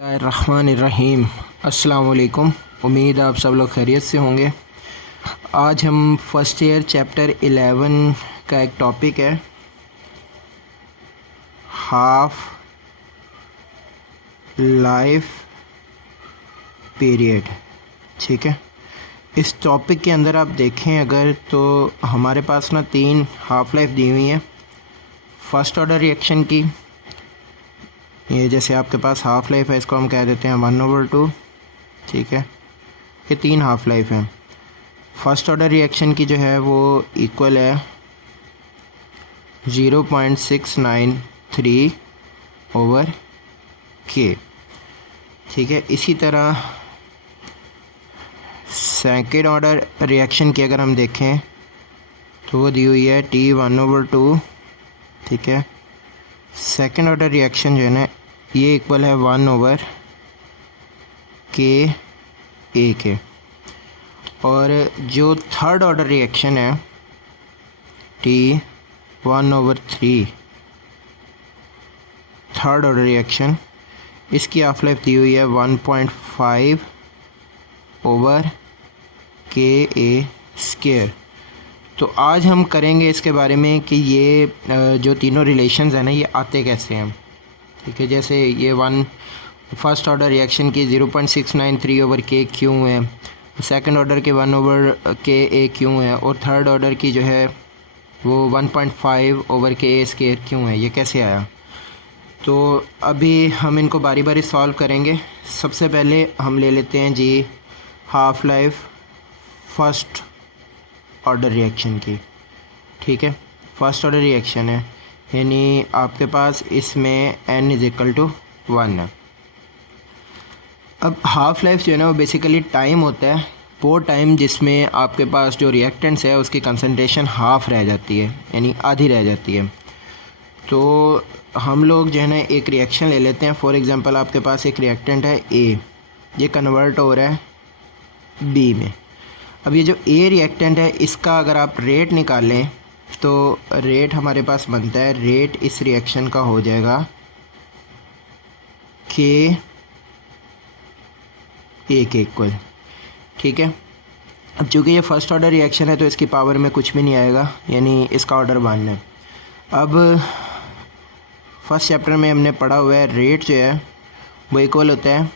रहमानिर्रहीम। अस्सलाम वालेकुम। उम्मीद आप सब लोग खैरियत से होंगे। आज हम फर्स्ट ईयर चैप्टर 11 का एक टॉपिक है हाफ लाइफ पीरियड। ठीक है, इस टॉपिक के अंदर आप देखें अगर तो हमारे पास ना 3 हाफ लाइफ दी हुई हैं। फर्स्ट ऑर्डर रिएक्शन की ये जैसे आपके पास हाफ़ लाइफ है, इसको हम कह देते हैं 1/2। ठीक है, ये 3 हाफ़ लाइफ हैं। फर्स्ट ऑर्डर रिएक्शन की जो है वो इक्वल है 0.693/K। ठीक है, इसी तरह सेकेंड ऑर्डर रिएक्शन की अगर हम देखें तो वो दी हुई है T1/2। ठीक है, सेकेंड ऑर्डर रिएक्शन जो है ना ये इक्वल है 1/KA के। और जो थर्ड ऑर्डर रिएक्शन है T1/3 थर्ड ऑर्डर रिएक्शन, इसकी हाफ लाइफ दी हुई है 1.5/KA²। तो आज हम करेंगे इसके बारे में कि ये जो तीनों रिलेशंस हैं ना ये आते कैसे हैं। ठीक है, जैसे ये फर्स्ट ऑर्डर रिएक्शन की 0.693/K क्यों है, सेकंड ऑर्डर के 1/KA क्यों है, और थर्ड ऑर्डर की जो है वो 1.5/KA² क्यों है, ये कैसे आया। तो अभी हम इनको बारी बारी सॉल्व करेंगे। सबसे पहले हम ले लेते हैं जी half life first order reaction की। ठीक है, फर्स्ट ऑर्डर रिएक्शन है यानी आपके पास इसमें n=1 है। अब हाफ़ लाइफ जो है ना वो बेसिकली टाइम होता है, वो टाइम जिसमें आपके पास जो रिएक्टेंट्स है उसकी कंसंट्रेशन हाफ़ रह जाती है यानी आधी रह जाती है। तो हम लोग जो है ना एक रिएक्शन ले लेते हैं। फॉर एग्ज़ाम्पल आपके पास एक रिएक्टेंट है A, ये कन्वर्ट हो रहा है B में। अब ये जो A रिएक्टेंट है इसका अगर आप रेट निकालें तो रेट हमारे पास बनता है, रेट इस रिएक्शन का हो जाएगा KA के इक्वल। ठीक है, अब चूँकि ये फर्स्ट ऑर्डर रिएक्शन है तो इसकी पावर में कुछ भी नहीं आएगा यानी इसका ऑर्डर 1 है। अब फर्स्ट चैप्टर में हमने पढ़ा हुआ है रेट जो है वो इक्वल होता है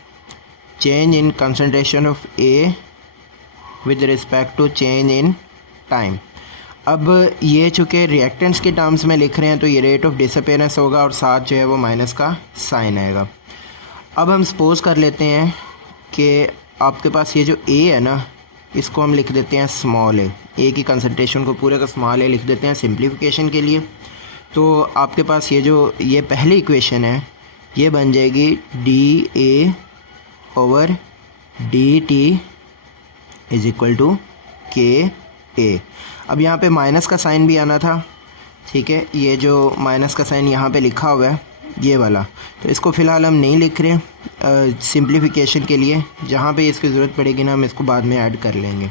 change in concentration of A with respect to change in time. अब ये चूँकि रिएक्टेंट्स के टर्म्स में लिख रहे हैं तो ये रेट ऑफ डिसअपेरेंस होगा और साथ जो है वो माइनस का साइन आएगा। अब हम सपोज़ कर लेते हैं कि आपके पास ये जो A है ना इसको हम लिख देते हैं स्मॉल a की कंसंट्रेशन को पूरे का स्मॉल a लिख देते हैं सिंप्लीफिकेशन के लिए। तो आपके पास ये पहली इक्वेशन है ये बन जाएगी dA/dt = KA। अब यहाँ पे माइनस का साइन भी आना था। ठीक है, ये जो माइनस का साइन यहाँ पे लिखा हुआ है ये वाला, तो इसको फ़िलहाल हम नहीं लिख रहे सिंप्लीफिकेशन के लिए। जहाँ पे इसकी ज़रूरत पड़ेगी ना हम इसको बाद में ऐड कर लेंगे।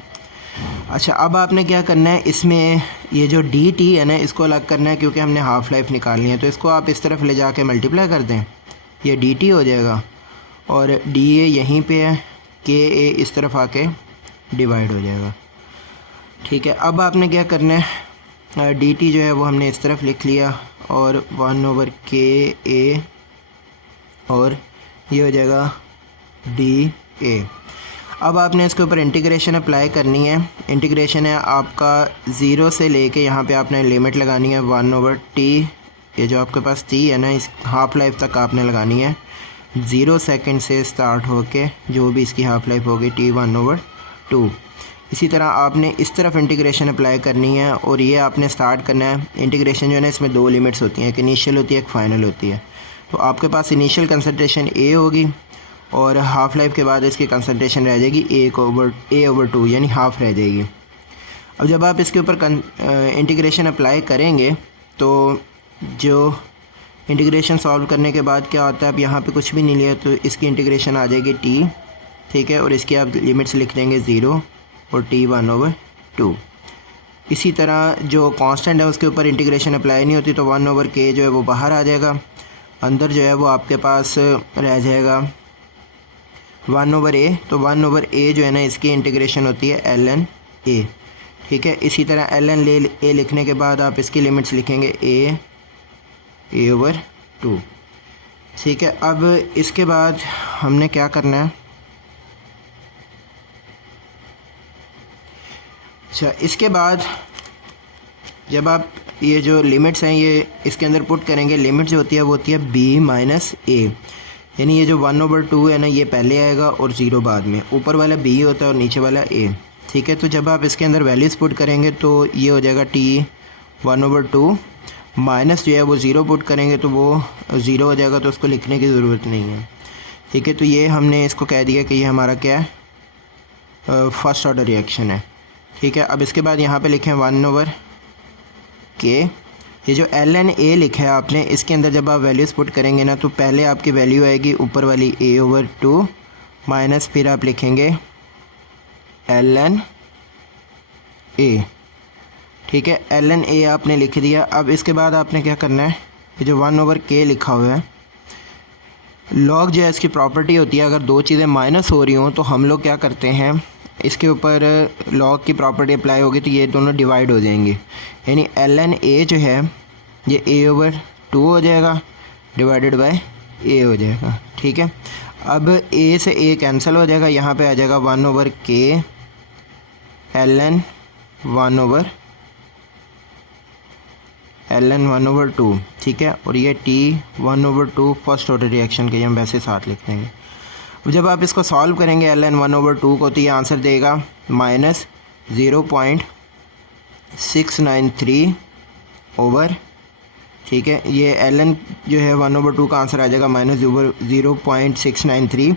अच्छा, अब आपने क्या करना है, इसमें ये जो dt है ना इसको अलग करना है क्योंकि हमने हाफ़ लाइफ निकालनी है। तो इसको आप इस तरफ ले जाके मल्टीप्लाई कर दें, ये dt हो जाएगा और dA यहीं पे है, KA इस तरफ आके डिवाइड हो जाएगा। ठीक है, अब आपने क्या करना है, dt जो है वो हमने इस तरफ लिख लिया और 1/KA और ये हो जाएगा dA। अब आपने इसके ऊपर इंटीग्रेशन अप्लाई करनी है। इंटीग्रेशन है आपका 0 से लेके यहाँ पे आपने लिमिट लगानी है 1/T। ये जो आपके पास T है ना इस हाफ़ लाइफ तक आपने लगानी है 0 सेकंड से स्टार्ट होके जो भी इसकी हाफ़ लाइफ होगी T1/2। इसी तरह आपने इस तरफ इंटीग्रेशन अप्लाई करनी है और ये आपने स्टार्ट करना है। इंटीग्रेशन जो है ना इसमें 2 लिमिट्स होती हैं, एक इनिशियल होती है एक फ़ाइनल होती है। तो आपके पास इनिशियल कंसंट्रेशन A होगी और हाफ़ लाइफ के बाद इसकी कंसंट्रेशन रह जाएगी A/2 यानी हाफ़ रह जाएगी। अब जब आप इसके ऊपर इंटीग्रेशन अप्लाई करेंगे तो जो इंटीग्रेशन सॉल्व करने के बाद क्या होता है, अब यहाँ पे कुछ भी नहीं लिया तो इसकी इंटीग्रेशन आ जाएगी T। ठीक है, और इसकी आप लिमिट्स लिख देंगे 0 और T1/2। इसी तरह जो कांस्टेंट है उसके ऊपर इंटीग्रेशन अप्लाई नहीं होती तो 1/K जो है वो बाहर आ जाएगा। अंदर जो है वो आपके पास रह जाएगा 1/a, तो 1/a जो है ना इसकी इंटीग्रेशन होती है ln a, ठीक है। इसी तरह ln a लिखने के बाद आप इसकी लिमिट्स लिखेंगे a/2, ठीक है। अब इसके बाद हमने क्या करना है, अच्छा इसके बाद जब आप ये जो लिमिट्स हैं ये इसके अंदर पुट करेंगे, लिमिट जो होती है वो होती है b माइनस a, यानी ये जो 1/2 है ना ये पहले आएगा और 0 बाद में, ऊपर वाला b होता है और नीचे वाला a, ठीक है। तो जब आप इसके अंदर वैल्यूज़ पुट करेंगे तो ये हो जाएगा t 1/2 माइनस जो है वो 0 पुट करेंगे तो वो 0 हो जाएगा, तो उसको लिखने की ज़रूरत नहीं है, ठीक है। तो ये हमने इसको कह दिया कि ये हमारा क्या है, फर्स्ट ऑर्डर रिएक्शन है, ठीक है। अब इसके बाद यहाँ पे लिखें 1/k, ये जो ln a लिखा है आपने इसके अंदर जब आप वैल्यूज़ पुट करेंगे ना तो पहले आपकी वैल्यू आएगी ऊपर वाली a/2 माइनस फिर आप लिखेंगे ln a, ठीक है। ln a आपने लिख दिया। अब इसके बाद आपने क्या करना है, ये जो 1/k लिखा हुआ है, लॉग जो है इसकी प्रॉपर्टी होती है अगर दो चीज़ें माइनस हो रही हों तो हम लोग क्या करते हैं, इसके ऊपर लॉग की प्रॉपर्टी अप्लाई होगी तो ये दोनों डिवाइड हो जाएंगे, यानी ln a जो है ये a/2 हो जाएगा डिवाइडेड बाय a हो जाएगा, ठीक है। अब a से a कैंसिल हो जाएगा, यहाँ पे आ जाएगा 1/k ln 1/2, ठीक है। और ये t 1/2 फर्स्ट ऑर्डर रिएक्शन के हम वैसे साथ लिख देंगे। जब आप इसको सॉल्व करेंगे ln 1/2 को तो ये आंसर देगा -0.693 ओवर, ठीक है। ये ln जो है 1/2 का आंसर आ जाएगा -0.693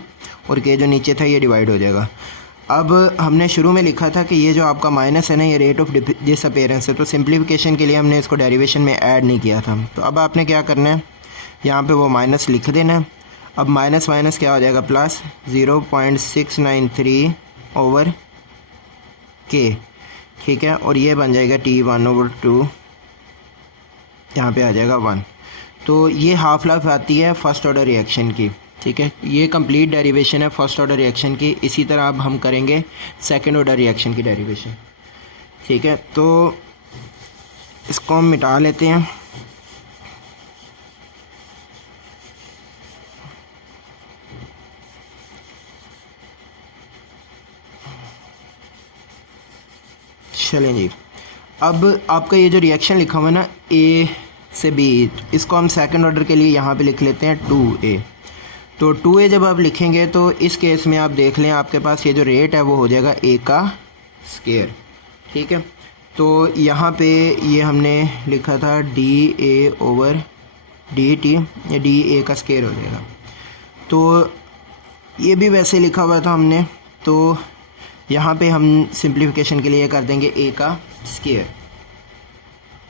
और के जो नीचे था ये डिवाइड हो जाएगा। अब हमने शुरू में लिखा था कि ये जो आपका माइनस है ना ये रेट ऑफ डिसअपेरेंस है, तो सिंप्लीफिकेशन के लिए हमने इसको डेरिवेशन में ऐड नहीं किया था। तो अब आपने क्या करना है, यहाँ पे वो माइनस लिख देना है। अब माइनस माइनस क्या हो जाएगा, प्लस 0.693 ओवर k, ठीक है। और ये बन जाएगा t 1/2, यहाँ पे आ जाएगा 1। तो ये हाफ लाइफ आती है फर्स्ट ऑर्डर रिएक्शन की, ठीक है। ये कंप्लीट डेरिवेशन है फर्स्ट ऑर्डर रिएक्शन की। इसी तरह अब हम करेंगे सेकंड ऑर्डर रिएक्शन की डेरिवेशन, ठीक है। तो इसको हम मिटा लेते हैं। चलें जी, अब आपका ये जो रिएक्शन लिखा हुआ है ना a से b, इसको हम सेकंड ऑर्डर के लिए यहाँ पे लिख लेते हैं 2a। तो 2a जब आप लिखेंगे तो इस केस में आप देख लें आपके पास ये जो रेट है वो हो जाएगा a का स्क्वायर, ठीक है। तो यहाँ पे ये हमने लिखा था dA/dt या dA का स्क्वायर हो जाएगा। तो ये भी वैसे लिखा हुआ था हमने, तो यहाँ पे हम सिंप्लीफिकेशन के लिए कर देंगे a का स्क्वायर,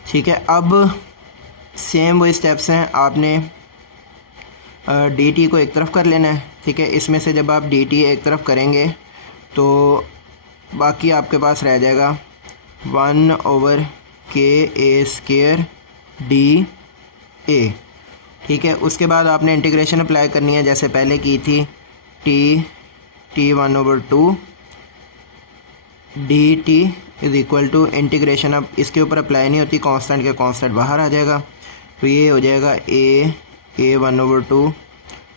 ठीक है। अब सेम वो स्टेप्स हैं, आपने dt को एक तरफ कर लेना है, ठीक है। इसमें से जब आप dt एक तरफ करेंगे तो बाकी आपके पास रह जाएगा 1/ka² dA, ठीक है। उसके बाद आपने इंटीग्रेशन अप्लाई करनी है जैसे पहले की थी, t 1/2 dt is equal to integration. अब इसके ऊपर अप्लाई नहीं होती, कांस्टेंट के कांस्टेंट बाहर आ जाएगा, तो ये हो जाएगा a 1/2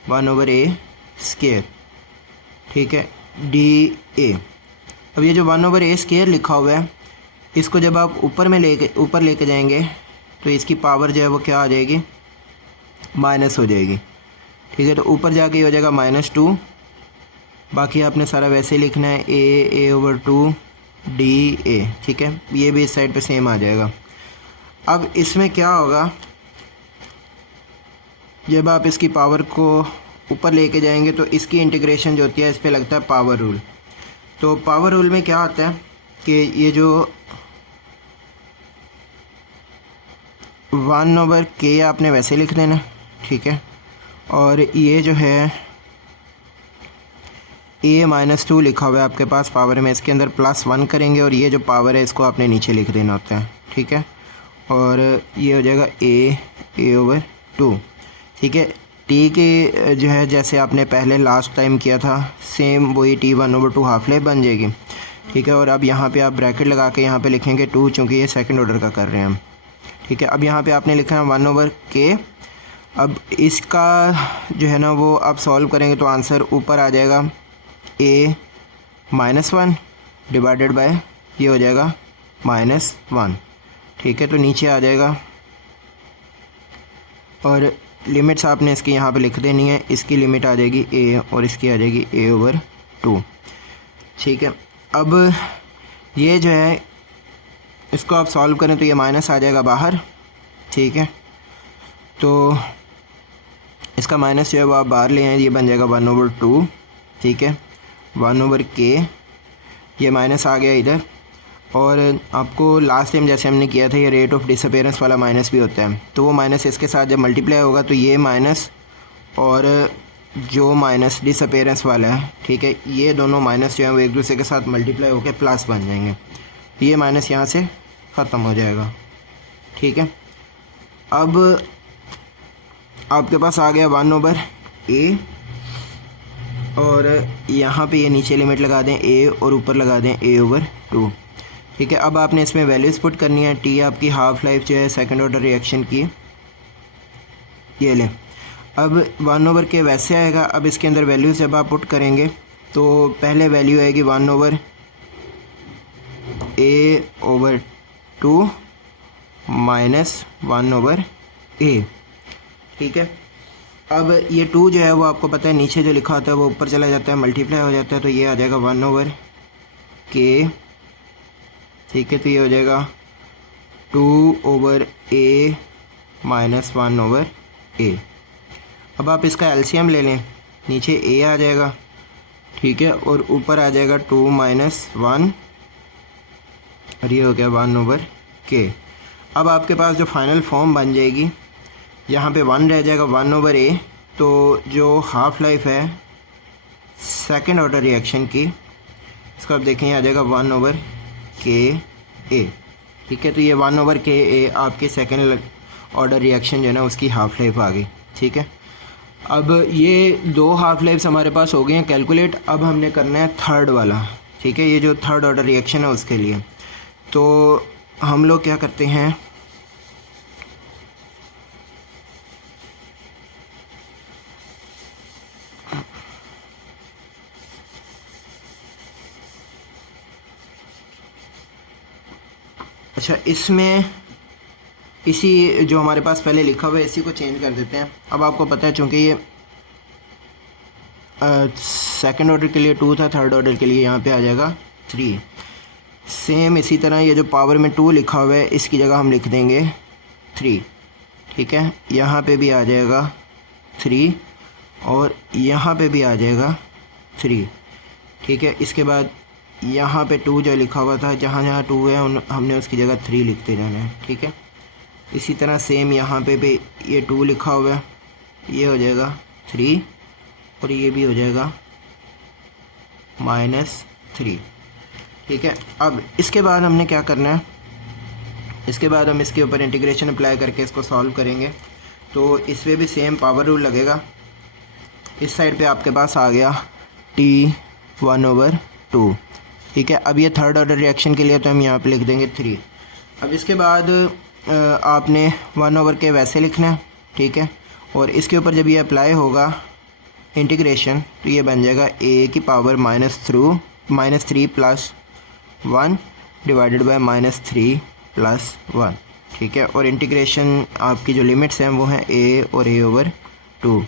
1/a², ठीक है, dA। अब ये जो 1/a² लिखा हुआ है इसको जब आप ऊपर लेके जाएंगे तो इसकी पावर जो है वो क्या आ जाएगी, माइनस हो जाएगी, ठीक है। तो ऊपर जाके हो जाएगा -2, बाकी आपने सारा वैसे लिखना है a/2 dA, ठीक है। ये भी इस साइड पे सेम आ जाएगा। अब इसमें क्या होगा, जब आप इसकी पावर को ऊपर लेके जाएंगे तो इसकी इंटीग्रेशन जो होती है इस पे लगता है पावर रूल। तो पावर रूल में क्या आता है कि ये जो 1/k आपने वैसे लिख देना, ठीक है। और ये जो है a-2 लिखा हुआ है आपके पास पावर में, इसके अंदर +1 करेंगे और ये जो पावर है इसको आपने नीचे लिख देना होता है, ठीक है। और ये हो जाएगा a/2, ठीक है। टी के जो है जैसे आपने पहले लास्ट टाइम किया था सेम वही T1/2 हाफ लाइफ बन जाएगी, ठीक है। और अब यहाँ पे आप ब्रैकेट लगा के यहाँ पे लिखेंगे 2, चूँकि ये सेकंड ऑर्डर का कर रहे हैं हम, ठीक है। अब यहाँ पे आपने लिखा है 1/k। अब इसका जो है ना वो आप सॉल्व करेंगे तो आंसर ऊपर आ जाएगा a-1 डिवाइडेड बाय ये हो जाएगा -1, ठीक है। तो नीचे आ जाएगा और लिमिट्स आपने इसकी यहाँ पे लिख देनी है। इसकी लिमिट आ जाएगी a और इसकी आ जाएगी a/2, ठीक है। अब ये जो है इसको आप सॉल्व करें तो ये माइनस आ जाएगा बाहर, ठीक है। तो इसका माइनस जो है वो आप बाहर ले आए, ये बन जाएगा 1/2, ठीक है। 1/k ये माइनस आ गया इधर। और आपको लास्ट टाइम जैसे हमने किया था ये रेट ऑफ डिसअपेरेंस वाला माइनस भी होता है, तो वो माइनस इसके साथ जब मल्टीप्लाई होगा तो ये माइनस और जो माइनस डिसअपेरेंस वाला है, ठीक है, ये दोनों माइनस जो है वो एक दूसरे के साथ मल्टीप्लाई होकर प्लस बन जाएंगे। ये माइनस यहाँ से ख़त्म हो जाएगा, ठीक है। अब आपके पास आ गया 1/a और यहाँ पे ये नीचे लिमिट लगा दें a और ऊपर लगा दें a/2, ठीक है। अब आपने इसमें वैल्यूज़ पुट करनी है। टी आपकी हाफ लाइफ जो है सेकंड ऑर्डर रिएक्शन की, ये लें। अब 1/k वैसे आएगा। अब इसके अंदर वैल्यूज़ जब आप पुट करेंगे तो पहले वैल्यू आएगी 1/a/2 -1/a, ठीक है। अब ये 2 जो है वो आपको पता है नीचे जो लिखा होता है वो ऊपर चला जाता है, मल्टीप्लाई हो जाता है, तो ये आ जाएगा 1/k, ठीक है। तो ये हो जाएगा 2/a -1/a। अब आप इसका एलसीएम ले लें, नीचे a आ जाएगा, ठीक है, और ऊपर आ जाएगा 2 - 1 और ये हो गया 1/k। अब आपके पास जो फाइनल फॉर्म बन जाएगी, यहाँ पे 1 रह जाएगा 1/a। तो जो हाफ लाइफ है सेकंड ऑर्डर रिएक्शन की, इसको आप देखें आ जाएगा 1/ka, ठीक है। तो ये 1/ka आपके सेकंड ऑर्डर रिएक्शन जो है ना उसकी हाफ लाइफ आ गई, ठीक है। अब ये 2 हाफ लाइफ्स हमारे पास हो गए हैं कैलकुलेट। अब हमने करना है थर्ड वाला, ठीक है, ये जो थर्ड ऑर्डर रिएक्शन है उसके लिए। तो हम लोग क्या करते हैं, अच्छा इसमें इसी जो हमारे पास पहले लिखा हुआ है इसी को चेंज कर देते हैं। अब आपको पता है चूँकि ये सेकंड ऑर्डर के लिए 2 था, थर्ड ऑर्डर के लिए यहाँ पे आ जाएगा 3। सेम इसी तरह ये जो पावर में 2 लिखा हुआ है इसकी जगह हम लिख देंगे 3, ठीक है। यहाँ पे भी आ जाएगा 3 और यहाँ पे भी आ जाएगा 3, ठीक है। इसके बाद यहाँ पे 2 जो लिखा हुआ था, जहाँ जहाँ 2 है हमने उसकी जगह 3 लिखते जाना है, ठीक है। इसी तरह सेम यहाँ पे भी ये 2 लिखा हुआ है, ये हो जाएगा 3 और ये भी हो जाएगा -3, ठीक है। अब इसके बाद हमने क्या करना है, इसके बाद हम इसके ऊपर इंटीग्रेशन अप्लाई करके इसको सॉल्व करेंगे। तो इसमें भी सेम पावर रूल लगेगा। इस साइड पे आपके पास आ गया T1/2, ठीक है। अब ये थर्ड ऑर्डर रिएक्शन के लिए तो हम यहाँ पे लिख देंगे 3। अब इसके बाद आपने 1/k वैसे लिखना है, ठीक है। और इसके ऊपर जब ये अप्लाई होगा इंटीग्रेशन तो ये बन जाएगा a की पावर -3 + 1 डिवाइडेड बाय -3 + 1, ठीक है। और इंटीग्रेशन आपकी जो लिमिट्स हैं वो हैं a और a/2।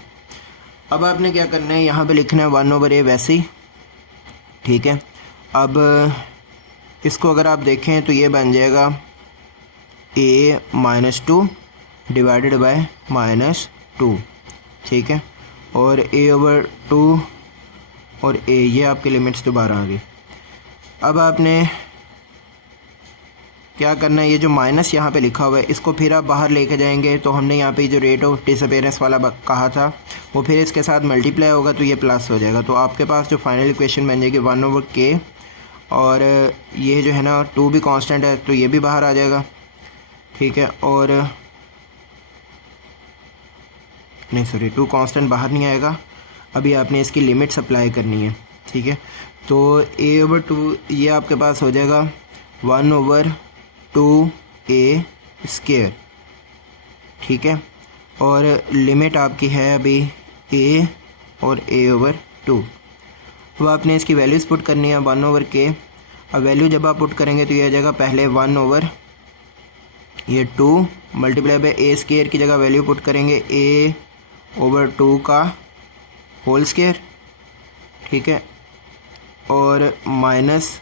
अब आपने क्या करना है, यहाँ पे लिखना है 1/a वैसे ही, ठीक है। अब इसको अगर आप देखें तो ये बन जाएगा a -2 डिवाइडेड बाय -2, ठीक है। और a/2 और a ये आपके लिमिट्स दोबारा आ गई। अब आपने क्या करना है, ये जो माइनस यहाँ पे लिखा हुआ है इसको फिर आप बाहर लेके जाएंगे। तो हमने यहाँ पे जो रेट ऑफ डिसअपेरेंस वाला कहा था वो फिर इसके साथ मल्टीप्लाई होगा तो ये प्लस हो जाएगा। तो आपके पास जो फाइनल इक्वेशन बन जाएगी 1/k और ये जो है ना 2 भी कांस्टेंट है तो ये भी बाहर आ जाएगा, ठीक है। और नहीं सॉरी 2 कांस्टेंट बाहर नहीं आएगा। अभी आपने इसकी लिमिट्स अप्लाई करनी है, ठीक है। तो a/2 ये आपके पास हो जाएगा 1/2a स्क्वायर, ठीक है। और लिमिट आपकी है अभी a और a/2। अब आपने इसकी वैल्यूज़ पुट करनी है 1/k। अब वैल्यू जब आप पुट करेंगे तो ये आ जाएगा पहले 1/2 मल्टीप्लाई बाय a स्क्वायर की जगह वैल्यू पुट करेंगे a/2 का होल स्क्वायर, ठीक है, और माइनस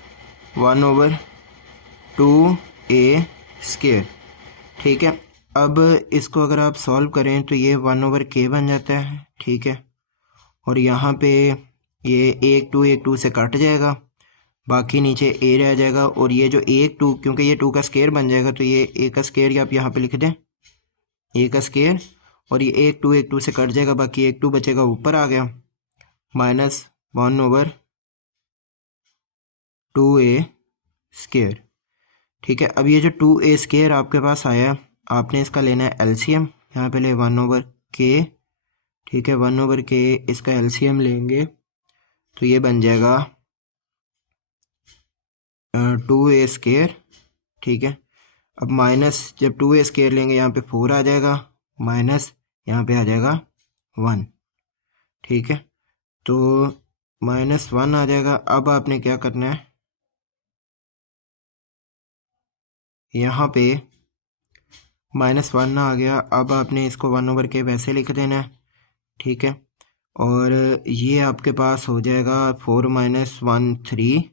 1/2a स्क्वायर, ठीक है। अब इसको अगर आप सॉल्व करें तो ये 1/k बन जाता है, ठीक है। और यहाँ पे ये 1 2 से कट जाएगा, बाकी नीचे a रह जाएगा। और ये जो 1 2 क्योंकि ये 2 का स्क्वायर बन जाएगा तो ये a का स्क्वायर आप यहाँ पे लिख दें, a का स्क्वायर। और ये 1 2 से कट जाएगा, बाकी 1 2 बचेगा, ऊपर आ गया माइनस 1/2a स्क्वायर, ठीक है। अब ये जो 2a स्क्वायर आपके पास आया, आपने इसका लेना है एलसीएम। यहाँ पे ले 1/k, ठीक है, 1/k इसका एलसीएम लेंगे तो ये बन जाएगा 2a स्क्वायर, ठीक है। अब माइनस जब 2a स्क्वायर लेंगे यहाँ पे 4 आ जाएगा, माइनस यहाँ पे आ जाएगा 1, ठीक है। तो -1 आ जाएगा। अब आपने क्या करना है, यहाँ पे -1 आ गया। अब आपने इसको 1/k वैसे लिख देना है, ठीक है। और ये आपके पास हो जाएगा 4 - 1 3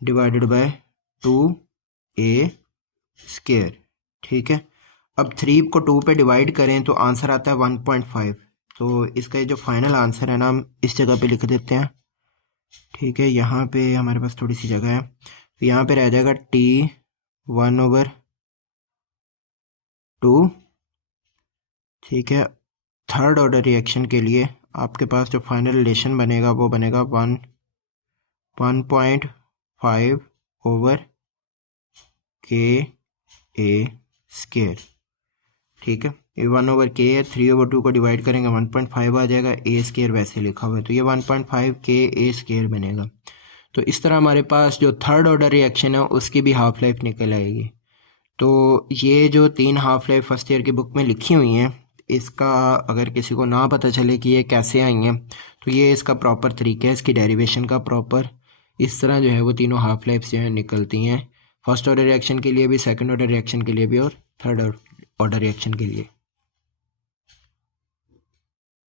डिवाइडेड बाय 2a स्क्वायर, ठीक है। अब 3 को 2 पे डिवाइड करें तो आंसर आता है 1.5। तो इसका ये जो फाइनल आंसर है ना, हम इस जगह पे लिख देते हैं, ठीक है। यहाँ पे हमारे पास थोड़ी सी जगह है तो यहाँ पे रह जाएगा t 1/2, ठीक है। थर्ड ऑर्डर रिएक्शन के लिए आपके पास जो फाइनल रिलेशन बनेगा वो बनेगा 1.5/ka स्क्वायर, ठीक है। ये 1/k है, 3/2 को डिवाइड करेंगे 1.5 आ जाएगा, a स्क्वायर वैसे लिखा हुआ है तो ये 1.5ka स्क्वायर बनेगा। तो इस तरह हमारे पास जो थर्ड ऑर्डर रिएक्शन है उसकी भी हाफ लाइफ निकल आएगी। तो ये जो 3 हाफ लाइफ फर्स्ट ईयर की बुक में लिखी हुई हैं, इसका अगर किसी को ना पता चले कि ये कैसे आई हैं तो ये इसका प्रॉपर तरीका है इसकी डेरिवेशन का प्रॉपर। इस तरह जो है वो तीनों हाफ लाइफ जो है निकलती हैं, फर्स्ट ऑर्डर रिएक्शन के लिए भी, सेकंड ऑर्डर रिएक्शन के लिए भी और थर्ड ऑर्डर रिएक्शन के लिए।